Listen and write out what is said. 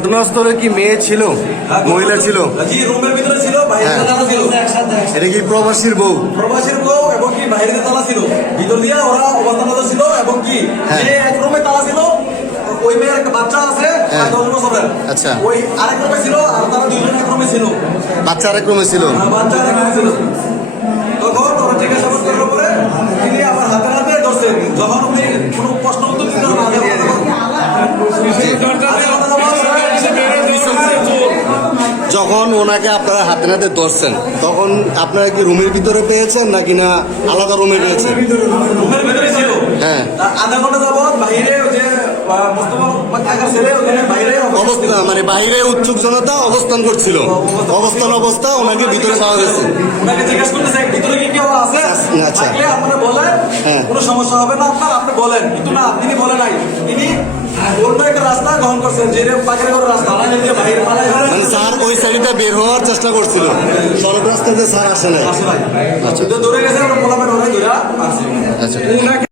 ঘটনাস্থলে কি মেয়ে ছিল, মহিলা ছিল? জি, রুমের ভিতরে ছিল, বাইরে তালা ছিল। এটা কি প্রবাসীর বউ? প্রবাসীর বউ এবং কি বাইরে তালা ছিল, ভিতর দিয়ে ওরা অবস্থানরত ছিল এবং কি যে এক রুমে তালা ছিল, ওই মেয়ের একটা বাচ্চা আছে 10 বছরের। আচ্ছা। ওই আরেক রুমে ছিল আর তারা দুইজন এক রুমে ছিল। বাচ্চা আরেক রুমে ছিল? বাচ্চা এক রুমে ছিল। তখন ওরা জিজ্ঞাসাবাদ করার পরে তিনি আমার হাতে হাতে ধরছেন। যখন উনি কোনো প্রশ্ন উত্তর দিতে যখন ওনাকে আপনারা হাতে নাতে ধরছেন তখন আপনারা কি রুমের ভিতরে পেয়েছেন নাকি না আলাদা রুমে পেয়েছেন? রুমের ভিতরে ছিল। হ্যাঁ, আধা ঘন্টা যাবত বাইরে ওই যে মোস্তফা ছেলে ওখানে বাইরে অবস্থা মানে বাইরে উৎসুক জনতা অবস্থান করছিল, অবস্থা ওনাকে ভিতরে পাওয়া গেছে। ওনাকে জিজ্ঞাসা করতেছে ভিতরে কি কেউ আছে? আচ্ছা। থাকলে আপনারা বলেন, কোনো সমস্যা হবে না আপনার, আপনি বলেন। কিন্তু না, তিনি বলে নাই। তিনি অন্য একটা রাস্তা গ্রহণ করছেন, যে পাখির রাস্তা বাইরে মানে স্যার ওই সাইডে বের হওয়ার চেষ্টা করছিল, সড়ক রাস্তাতে স্যার আসে নাই। আচ্ছা, দৌড়ে গেছে, ওরা বলাবেন ওরাই ধরে আসছে। আচ্ছা।